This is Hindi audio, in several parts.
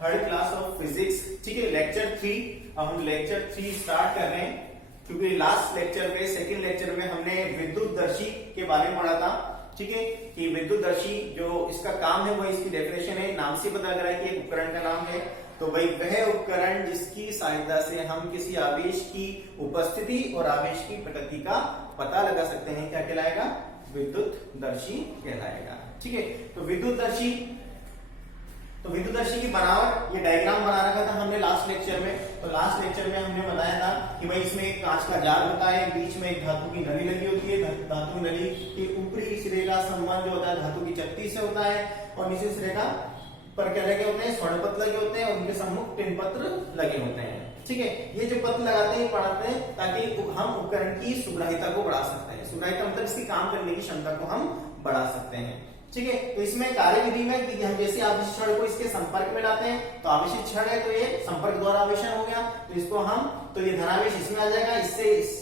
Third class of physics. ठीक है, लेक्चर 3। अब हम लेक्चर 3 स्टार्ट कर रहे हैं, क्योंकि लास्ट लेक्चर में, सेकंड लेक्चर में हमने विद्युतदर्शी के बारे में पढ़ा था। ठीक है, कि विद्युतदर्शी जो इसका काम है, वो इसकी डेफिनेशन है, नाम से पता लग रहा है कि एक उपकरण का नाम है। तो भाई वह उपकरण जिसकी सहायता से हम किसी आवेश की उपस्थिति और आवेश की प्रकृति का पता लगा सकते हैं, क्या कहलाएगा? विद्युतदर्शी कहलाएगा। ठीक है, तो विद्युतदर्शी की बनावट, ये डायग्राम बना रखा था हमने लास्ट लेक्चर में। तो लास्ट लेक्चर में हमने बताया था कि भाई इसमें एक कांच का जार होता है, बीच में एक धातु की नली लगी होती है, धातु की नली के ऊपरी सिरे का संबंध जो होता है धातु की चकती से होता है, और नीचे सिरे का पर क्या लगे होते हैं? स्वर्णपत्र लगे होते हैं, और उनके सम्मुख पिन पत्र लगे होते हैं। ठीक है, ये जो पत्र लगाते हैं, पढ़ाते हैं, ताकि हम उपकरण की सुग्राह्यता को बढ़ा सकते हैं। सुग्राह्यता मतलब इसकी काम करने की क्षमता को हम बढ़ा सकते हैं। ठीक है, तो इसमें कार्यविधि में कि हम जैसे आवेशित क्षण को इसके संपर्क में लाते हैं, तो आवेशित क्षण है तो ये संपर्क द्वारा आवेशन हो गया, तो इसको हम, तो ये धनावेश इसमें आ जाएगा, इससे इस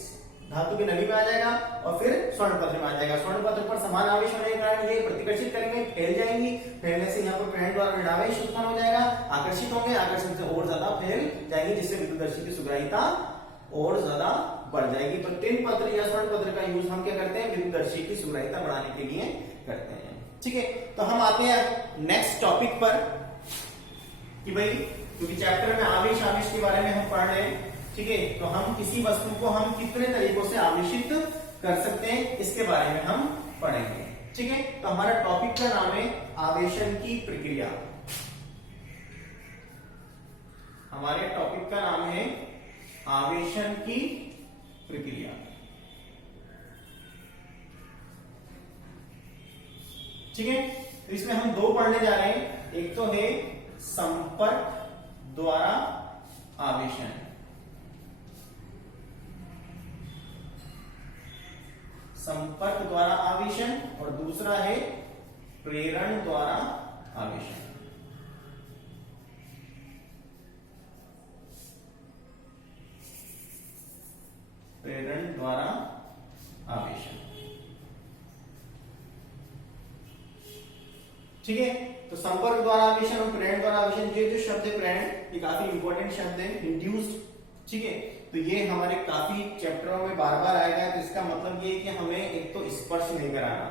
धातु की नली में आ जाएगा, और फिर स्वर्ण पत्र में आ जाएगा। स्वर्ण पत्र पर समान आवेश होने के कारण ये प्रतिकर्षित करेंगे, फैल जाएंगी, फैलने से यहाँ पर प्रेरण द्वारा ऋणावेश उत्पन्न हो जाएगा, आकर्षित होंगे, आकर्षण से और ज्यादा फैल जाएंगे, जिससे विद्युतदर्शी की सुग्राह्यता और ज्यादा बढ़ जाएगी। तो टिन पत्र या स्वर्ण पत्र का यूज हम क्या करते हैं? विद्युतदर्शी की सुग्राह्यता बढ़ाने के लिए करते हैं। ठीक है, तो हम आते हैं नेक्स्ट टॉपिक पर कि भाई, क्योंकि चैप्टर में आवेश के बारे में हम पढ़ रहे हैं। ठीक है, तो हम किसी वस्तु को हम कितने तरीकों से आवेशित कर सकते हैं, इसके बारे में हम पढ़ेंगे। ठीक है, तो हमारा टॉपिक का नाम है आवेशन की प्रक्रिया। हमारे टॉपिक का नाम है आवेशन की प्रक्रिया। ठीक है, तो इसमें हम दो पढ़ने जा रहे हैं। एक तो है संपर्क द्वारा आवेशन, संपर्क द्वारा आवेशन, और दूसरा है प्रेरण द्वारा आवेशन। प्रेरण द्वारा आवेशन। ठीक है, तो संपर्क द्वारा आवेशन और प्रेरण द्वारा आवेशन, ये जो शब्द है प्रेरण, ये काफी इंपॉर्टेंट शब्द है, इंड्यूस्ड। ठीक है, तो ये हमारे काफी चैप्टरों में बार बार आएगा। तो इसका मतलब ये है कि हमें एक तो स्पर्श नहीं कराना,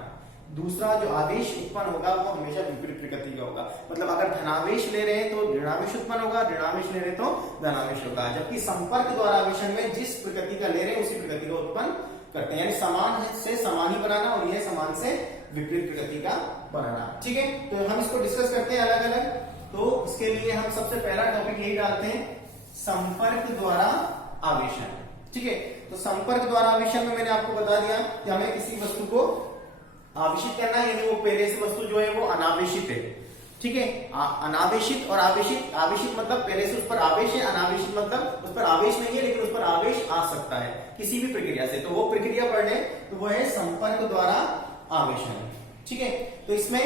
दूसरा जो आवेश उत्पन्न होगा वो हमेशा विपरीत प्रकृति का होगा। मतलब अगर धनावेश ले रहे हैं तो ऋणावेश उत्पन्न होगा, ऋणावेश ले रहे हैं तो धनावेश होगा। जबकि संपर्क द्वारा आवेशन में जिस प्रकृति का ले रहे हैं उसी प्रकृति का उत्पन्न करते हैं, यानी समान से समान ही बनाना, और यह समान से विपरीत प्रकृति का बनाना। ठीक है, तो हम इसको डिस्कस करते हैं अलग अलग। तो इसके लिए हम सबसे पहला टॉपिक यही डालते हैं, संपर्क द्वारा आवेशन। ठीक है, तो संपर्क द्वारा आवेशन में मैंने आपको बता दिया कि हमें किसी वस्तु को आवेशित करना है, यानी वो पहले से वस्तु जो है वो अनावेशित है। ठीक है, अनावेशित और आवेशित। आवेशित मतलब पहले से उस पर आवेश है, अनावेशित मतलब उस पर आवेश नहीं है लेकिन उस पर आवेश आ सकता है किसी भी प्रक्रिया से। तो वो प्रक्रिया पढ़ ले, तो वो है संपर्क द्वारा आवेशन। ठीक है, तो इसमें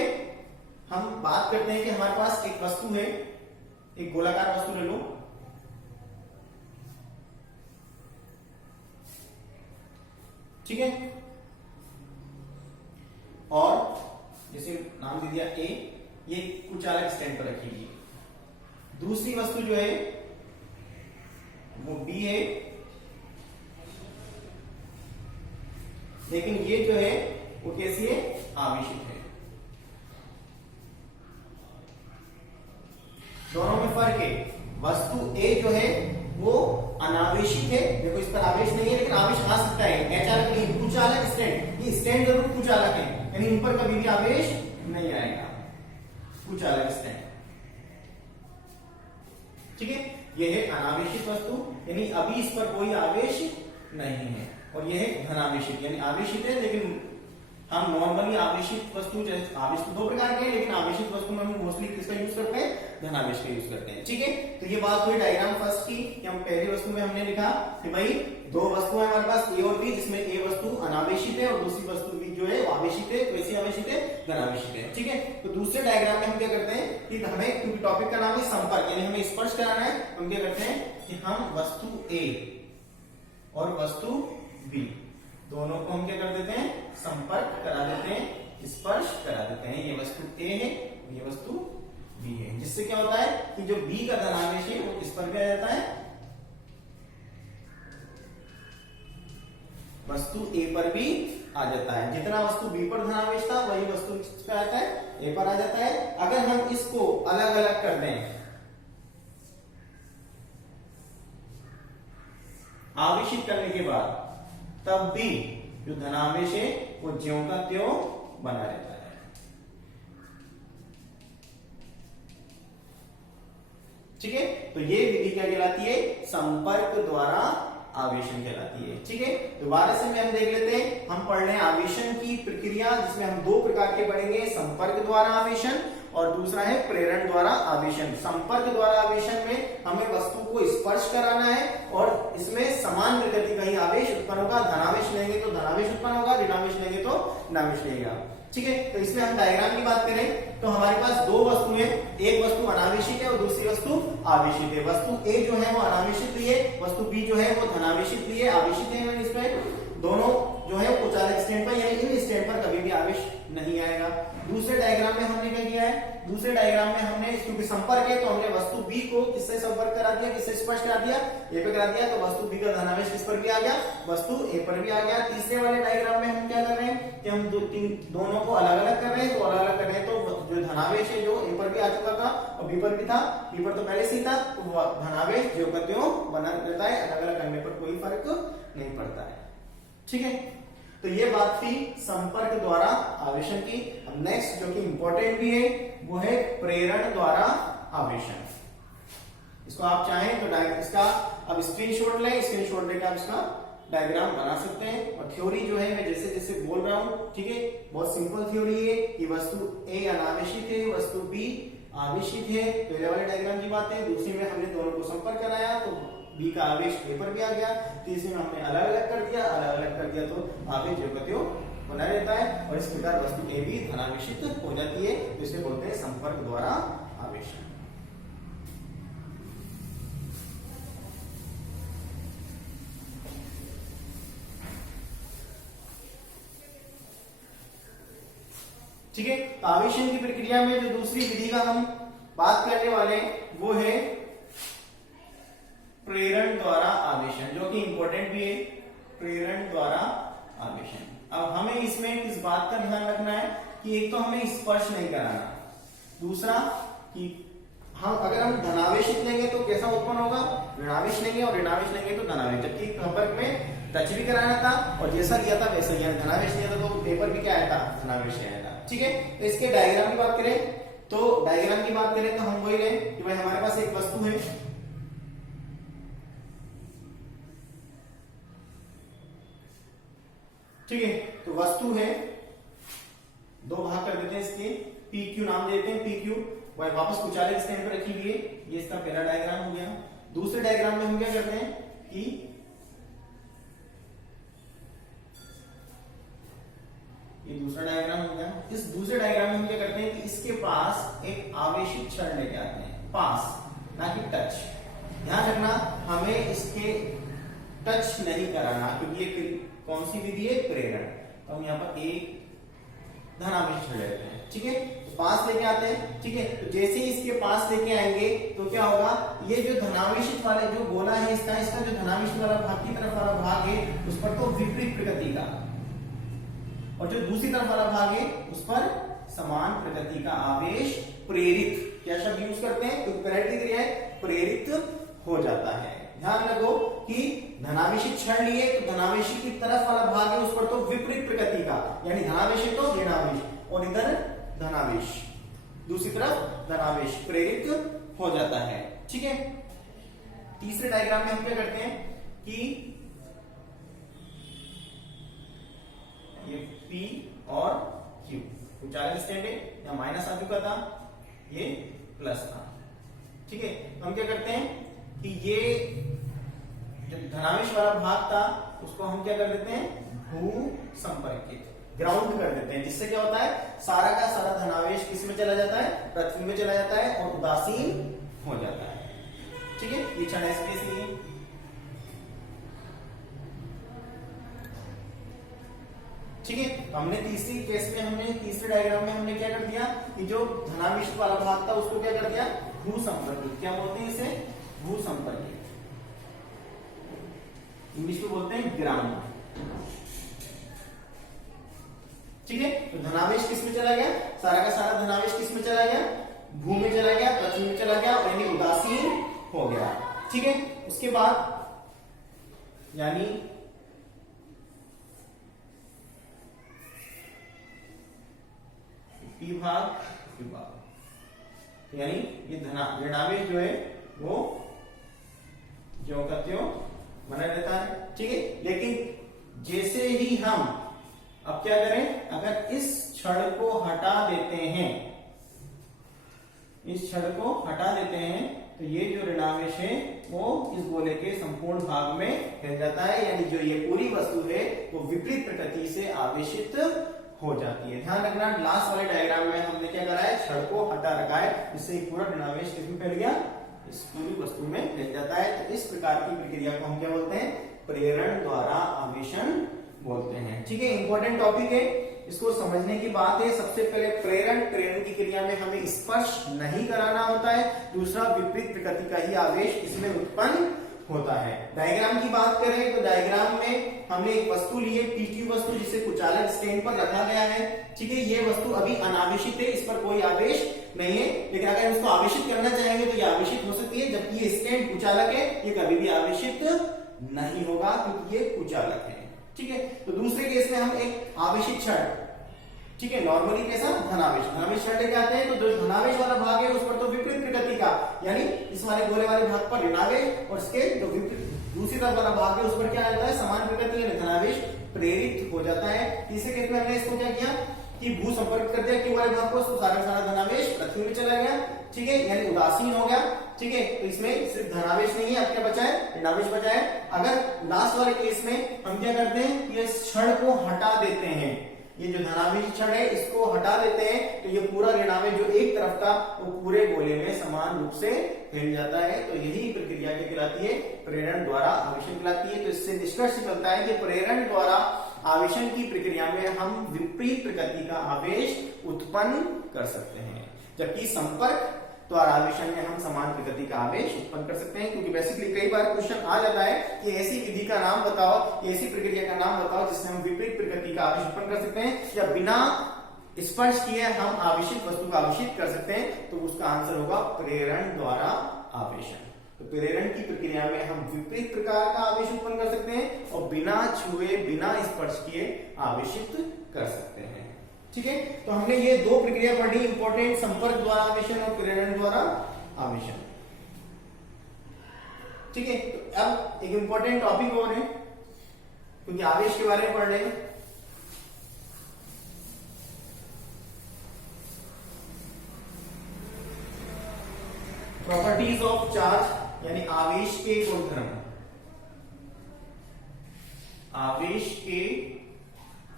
हम बात करते हैं कि हमारे पास एक वस्तु है, एक गोलाकार वस्तु ले लो। ठीक है, और जैसे नाम दे दिया ए, ये कुचालक स्टैंड पर रखी। दूसरी वस्तु जो है वो बी है, लेकिन ये जो है वो कैसी है? आवेशित है। दोनों में फर्क है। वस्तु ए जो है वो अनावेशित है, देखो इस पर आवेश नहीं है लेकिन आवेश आ सकता है। अचालक नहीं, कुचालक स्टैंड, ये स्टैंड जरूर कुचालक है, यानी इन पर कभी भी आवेश नहीं आएगा। कुचालक स्टैंड। ठीक है, यह है अनावेशित वस्तु, यानी अभी इस पर कोई आवेश नहीं है। और यह है धनावेशित, यानी आवेशित है लेकिन हम नॉर्मली आवेशित वस्तु, जैसे आवेश तो दो प्रकार के हैं, लेकिन आवेशित वस्तु में हम मोस्टली किसका यूज करते हैं? धनावेश का यूज करते हैं। ठीक है, तो ये बात हुई डायग्राम फर्स्ट की, कि हम पहली वस्तु में हमने लिखा कि भाई दो वस्तु है हमारे पास ए और बी, जिसमें ए वस्तु अनावेशित है और दूसरी वस्तु बी जो है वो आवेशित है। कैसी आवेशित है? धनावेशित है। ठीक है, तो दूसरे डायग्राम में हम क्या करते हैं कि हमें, क्योंकि टॉपिक का नाम है संपर्क, यानी हमें स्पर्श कराना है, हम क्या करते हैं कि हम वस्तु ए और वस्तु बी दोनों को हम क्या कर देते हैं? संपर्क करा देते हैं, स्पर्श करा देते हैं। ये वस्तु ए है, ये वस्तु बी है, जिससे क्या होता है कि जो बी का धनावेश है वो किस पर भी आ जाता है, वस्तु ए पर भी आ जाता है। जितना वस्तु बी पर धनावेश था वही वस्तु किस पे आता है, ए पर आ जाता है। अगर हम इसको अलग अलग कर दें, आवेशित करने के बाद, तब भी जो धनावेश है वो ज्यों का त्यों बना रहता है। ठीक है, तो ये विधि क्या कहलाती है, संपर्क द्वारा आवेशन कहलाती है। ठीक है, दोबारा से हम देख लेते हैं। हम पढ़ रहे हैं आवेशन की प्रक्रिया, जिसमें हम दो प्रकार के पढ़ेंगे, संपर्क द्वारा आवेशन और दूसरा है प्रेरण द्वारा आवेशन। संपर्क द्वारा आवेशन में हमें वस्तु को स्पर्श कराना है और इसमें समान प्रकृति का ही आवेश उत्पन्न होगा। धनावेश लेंगे तो धनावेश उत्पन्न होगा, ऋणावेश लेंगे तो ऋणावेश लेगा। ठीक है, तो इसमें हम डायग्राम की बात करें तो हमारे पास दो वस्तुएं, एक वस्तु अनावेशित है और दूसरी वस्तु आवेशित है। वस्तु ए जो है वो अनावेशित ली है, वस्तु बी जो है वो धनावेशित ली है, आवेशित है। इसमें दोनों जो है वो चालक स्टैंड पर यानी इन स्टैंड पर कभी भी आवेश नहीं आएगा। दूसरे डायग्राम में हमने क्या किया है, दूसरे डायग्राम में हमने, क्योंकि संपर्क है तो हमने वस्तु बी को किससे संपर्क करा दिया, किससे स्पर्श करा दिया, ए पे करा दिया, तो वस्तु बी का धनावेश किस पर भी आ गया, वस्तु ए पर भी आ गया। तीसरे वाले डायग्राम में हम क्या कर रहे हैं कि हम दोनों को अलग अलग कर रहे हैं। तो अलग अलग कर रहे हैं तो जो धनावेश है जो ए पर भी आ चुका था और बी पर भी था, बी पर तो पहले से ही था, तो धनावेश ज्यों का त्यों बना रहता है, अलग अलग करने पर कोई फर्क नहीं पड़ता है। ठीक है, तो ये बात थी संपर्क द्वारा आवेशन की। अब नेक्स्ट जो कि इंपॉर्टेंट भी है वो है प्रेरण द्वारा आवेशन। इसको आप चाहें तो इसका अब स्क्रीनशॉट लें, स्क्रीनशॉट लेकर आप इसका डायग्राम बना सकते हैं। और थ्योरी जो है मैं जैसे जैसे बोल रहा हूं, ठीक है, बहुत सिंपल थ्योरी है कि वस्तु ए अनावेशित है, वस्तु बी आवेशित है। पहले वाले डायग्राम की बात है। दूसरी में हमने दोनों को संपर्क कराया तो बी का आवेश ए पर भी आ गया। तीसरे में हमने अलग अलग कर दिया, अलग अलग कर दिया तो आवेश ज्यों का त्यों बना रहता है और इस प्रकार वस्तु ए भी धनावेशित हो जाती है। तो इसे बोलते हैं संपर्क द्वारा आवेशन। ठीक है, तो आवेशन की प्रक्रिया में जो दूसरी विधि का हम बात करने वाले हैं वो है प्रेरण द्वारा आवेशन, जो कि इंपॉर्टेंट भी है, प्रेरण द्वारा आवेशन। अब हमें इसमें इस बात का ध्यान रखना है कि एक तो हमें स्पर्श नहीं कराना, दूसरा कि अगर हम धनावेशित लेंगे तो कैसा उत्पन्न होगा, ऋणावेश लेंगे, और ऋणावेश लेंगे तो धनावेश। जबकि संपर्क में टच भी कराना था और जैसा लिया था वैसा लिया, धनावेश लिया था तो पेपर भी क्या आया था, धनावेश आया था। ठीक है, तो इसके डायग्राम की बात करें तो डायग्राम की बात करें तो हम वही लें कि भाई हमारे पास एक वस्तु है, ठीक है, तो वस्तु है, दो भाग कर देते हैं इसके, पी क्यू नाम देते हैं, पी क्यू वापस कुचाले स्टैंड पर रखी हुई है। ये इसका पहला डायग्राम हो गया। दूसरे डायग्राम में हम क्या करते हैं कि ये दूसरा डायग्राम हो गया। इस दूसरे डायग्राम में हम क्या करते हैं कि इसके पास एक आवेशित क्षण लेके आते हैं, पास ना कि टच। ध्यान रखना हमें इसके टच नहीं कराना, क्योंकि ये कौन सी विधि है, प्रेरण। तो हम यहाँ पर एक धनावेश क्षण लेते हैं। ठीक है, तो पास लेके आते हैं। ठीक है, तो जैसे ही इसके पास लेके आएंगे तो क्या होगा, ये जो धनावेशित वाले जो गोला है इसका जो धनावेशित वाला भाग की तरफ वाला भाग है उस पर तो विपरीत प्रकृति का, और जो दूसरी तरफ वाला भाग है उस पर समान प्रकृति का आवेश प्रेरित, क्या शब्द यूज करते हैं क्योंकि प्रेरित की क्रिया है, प्रेरित हो जाता है। ध्यान रखो कि धनावेशित क्षण लिए तो धनावेशी की तरफ वाला भाग है उस पर तो विपरीत प्रकृति का, यानी धनावेशित तो ऋणावेश, और इधर धनावेश, दूसरी तरफ धनावेश प्रेरित हो जाता है। ठीक है, तीसरे डायग्राम में हम क्या करते हैं कि ये P और Q कुचाले स्टैंड है, यहाँ माइनस आ चुका था, ये प्लस था। ठीक है, तो हम क्या करते हैं कि ये जो धनावेश वाला भाग था उसको हम क्या कर देते हैं, भू संपर्कित, ग्राउंड कर देते हैं, जिससे क्या होता है सारा का सारा धनावेश किस में चला जाता है, पृथ्वी में चला जाता है और उदासीन हो जाता है। ठीक है, ये क्षण ऐसे इसलिए ठीक है। तो हमने तीसरी केस में हमने तीसरे डायग्राम में हमने क्या कर दिया कि जो धनावेश वाला भाग था उसको क्या कर दिया, भू संपर्कित। क्या बोलते हैं इसे, भू संपर्कित, इंग्लिश में बोलते हैं ग्राउंड। ठीक है, तो धनावेश किस में चला गया, सारा का सारा धनावेश किस में चला गया, भू में चला गया, पृथ्वी में चला गया, यानी उदासीन हो गया। ठीक है, उसके बाद यानी विभाग, यानी ये ऋणावेश जो है वो ज्यों का त्यों बना रहता है। ठीक है, लेकिन जैसे ही हम अब क्या करें, अगर इस छड़ को हटा देते हैं, इस छड़ को हटा देते हैं, तो ये जो ऋणावेश है वो इस गोले के संपूर्ण भाग में फैल जाता है, यानी जो ये पूरी वस्तु है वो विपरीत प्रकृति से आवेशित हो जाती है। ध्यान रखना, लास्ट वाले डायग्राम में हमने क्या करा है, छड़ को हटा रखा है, इससे पूरा ऋणावेश किसमें फैल गया, इस पूरी वस्तु में फैल जाता है। तो इस प्रकार की प्रक्रिया को हम क्या बोलते हैं, प्रेरण द्वारा आवेशन बोलते हैं। ठीक है, इंपॉर्टेंट टॉपिक है, इसको समझने की बात है। सबसे पहले प्रेरण की क्रिया में हमें स्पर्श नहीं कराना होता है, दूसरा विपरीत प्रकृति का ही आवेश इसमें उत्पन्न होता है। डायग्राम की बात करें तो डायग्राम में हमने एक वस्तु ली है, पीक्यू वस्तु, जिसे कुचालक स्टैंड पर रखा गया है। ठीक है, ये वस्तु अभी अनावेशित है, इस पर कोई आवेश नहीं है, लेकिन अगर इसको आवेशित करना चाहेंगे तो ये आवेशित हो सकती है, जबकि ये स्टैंड कुचालक है, ये कभी भी आवेशित नहीं होगा क्योंकि ये कुचालक है। ठीक है, तो दूसरे केस में हम एक आवेशित छड़, ठीक है, नॉर्मली कैसा धनावेश छड़ लेके आते हैं, तो जो धनावेश वाला भाग है उस पर तो विपरीत प्रकृति का, यानी इस वाले गोले वाले भाग पर ऋणावेश, और इसके जो दूसरी तरफ वाला भाग है उस पर क्या आता है, समान प्रकृति यानी धनावेश प्रेरित हो जाता है। तीसरे केस में हमने इसको क्या किया कि भू संपर्क कर दिया, क्यू वाले भाग को, सारा सारा धनावेश पृथ्वी में चला गया। ठीक है, यानी उदासीन हो गया। ठीक है, तो इसमें सिर्फ धनावेश नहीं है, अब क्या बचा है, ऋणावेश बचा है। अगर लास्ट वाले केस में हम क्या करते हैं, ये छड़ को हटा देते हैं, ये जो धनावेश छड़ है इसको हटा देते हैं, तो ये पूरा ऋणावेश जो एक तरफ था वो पूरे गोले में समान रूप से फैल जाता है। तो यही प्रक्रिया क्या कहलाती है, प्रेरण द्वारा आवेशन कहलाती है। तो इससे निष्कर्ष निकलता है कि प्रेरण द्वारा आवेशन की प्रक्रिया में हम विपरीत प्रकृति का आवेश उत्पन्न कर सकते हैं, जबकि संपर्क द्वारा आवेशन में हम समान प्रकृति का आवेश उत्पन्न कर सकते हैं। क्योंकि बेसिकली कई बार क्वेश्चन आ जाता है कि ऐसी विधि का नाम बताओ, ऐसी प्रक्रिया का नाम बताओ जिससे हम विपरीत प्रकृति का आवेश उत्पन्न कर सकते हैं, या बिना स्पर्श किए हम आवेशित वस्तु का आवेशित कर सकते हैं, तो उसका आंसर होगा प्रेरण द्वारा आवेशन। तो प्रेरण की प्रक्रिया में हम विपरीत प्रकार का आवेश उत्पन्न कर सकते हैं और बिना छुए, बिना स्पर्श किए आवेशित कर सकते हैं। ठीक है, तो हमने ये दो प्रक्रिया पढ़ी इंपॉर्टेंट, संपर्क द्वारा आवेशन और प्रेरण द्वारा आवेशन। ठीक है, तो अब एक इंपॉर्टेंट टॉपिक और है, क्योंकि आवेश के बारे में पढ़ रहे हैं। प्रॉपर्टीज ऑफ चार्ज, यानी आवेश के गुणधर्म, आवेश के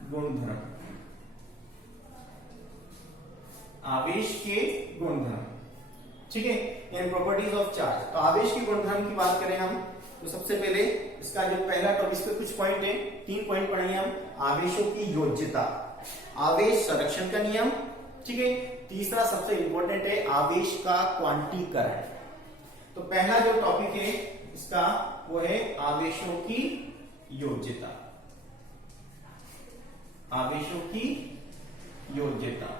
गुणधर्म, आवेश के गुणधर्म। ठीक है, यानी प्रॉपर्टीज ऑफ चार्ज। तो आवेश के गुणधर्म की बात करें हम, तो सबसे पहले इसका जो पहला टॉपिक, इस पे कुछ पॉइंट है, 3 पॉइंट पढ़ेंगे हम। आवेशों की योज्यता, आवेश संरक्षण का नियम। ठीक है, तीसरा सबसे इंपॉर्टेंट है आवेश का क्वांटीकरण। तो पहला जो टॉपिक है इसका वो है आवेशों की योज्यता, आवेशों की योज्यता,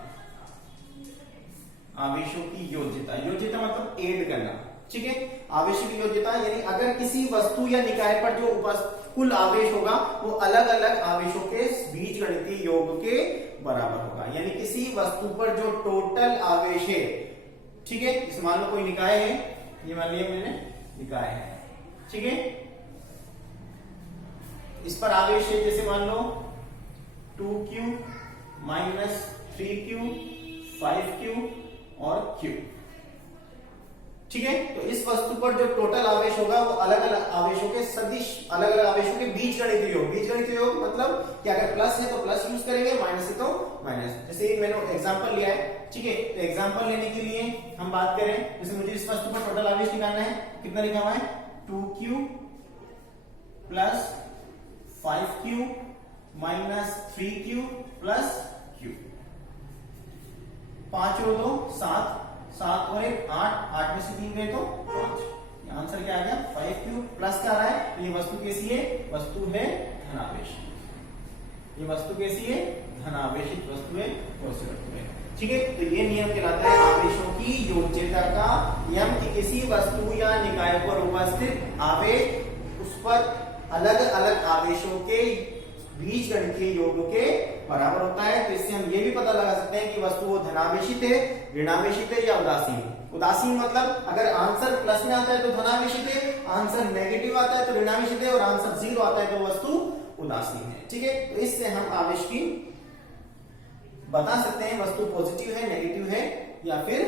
आवेशों की योज्यता। योज्यता मतलब एड करना। ठीक है, आवेशों की योज्यता यानी अगर किसी वस्तु या निकाय पर जो कुल आवेश होगा वो अलग अलग आवेशों के बीजगणितीय योग के बराबर होगा। यानी किसी वस्तु पर जो टोटल आवेश है, ठीक है, इस मान लो कोई निकाय है, ये मान लिया मैंने निकाय है, ठीक है, इस पर आवेश है जैसे मान लो 2q माइनस 3q 5q और q। ठीक है, तो इस वस्तु पर जो टोटल आवेश होगा वो अलग अलग आवेशों के सदिश, अलग अलग आवेशों के बीजगणितीय योग। बीजगणितीय योग मतलब कि अगर प्लस है तो प्लस यूज करेंगे, माइनस है तो माइनस। जैसे मैंने एग्जांपल लिया है, ठीक है, तो एग्जांपल लेने के लिए हम बात करें, जैसे मुझे इस वस्तु पर टोटल आवेश निकालना है, कितना लिखा हुआ है 2q plus 5q minus 3q plus q। 5 और 2 7, 7 और 1 8, 8 में से 3 गए तो 5। आंसर क्या आ गया 5q प्लस क्या आ रहा है, ये वस्तु कैसी है, वस्तु है धनावेशित। ये वस्तु कैसी है, धनावेशित वस्तु है, वस्तु है। ठीक है, तो ये नियम कहलाता है आवेशों की योज्यता का नियम कि किसी वस्तु या निकाय पर उपस्थित आवेश उस पर अलग अलग आवेशों के बीजगणितीय योग के बराबर होता है। तो इससे हम ये भी पता लगा सकते हैं कि वस्तु वो धनावेशित है, ऋणावेशित है या उदासीन है। उदासीन मतलब अगर आंसर प्लस में आता है तो धनावेशित है, आंसर नेगेटिव आता है तो ऋणावेशित है, और आंसर 0 आता है तो वस्तु उदासीन है। ठीक है, तो इससे हम आवेश की बता सकते हैं वस्तु पॉजिटिव है, नेगेटिव है या फिर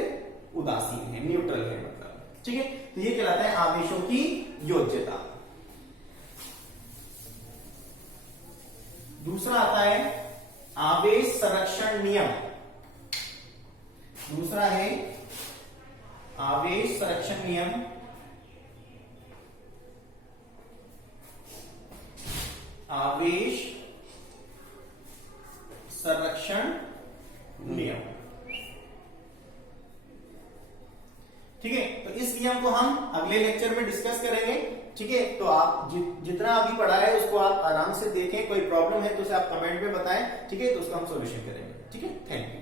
उदासीन है, न्यूट्रल है मतलब। ठीक है, तो ये कहलाता है आवेशों की योज्यता। दूसरा आता है आवेश संरक्षण नियम। दूसरा है आवेश संरक्षण नियम। आवेश संरक्षण नियम। ठीक है, तो इस नियम को हम अगले लेक्चर में डिस्कस करेंगे। ठीक है, तो आप जितना अभी पढ़ा है उसको आप आराम से देखें, कोई प्रॉब्लम है तो उसे आप कमेंट में बताएं। ठीक है, तो उसका हम सॉल्यूशन करेंगे। ठीक है, थैंक यू।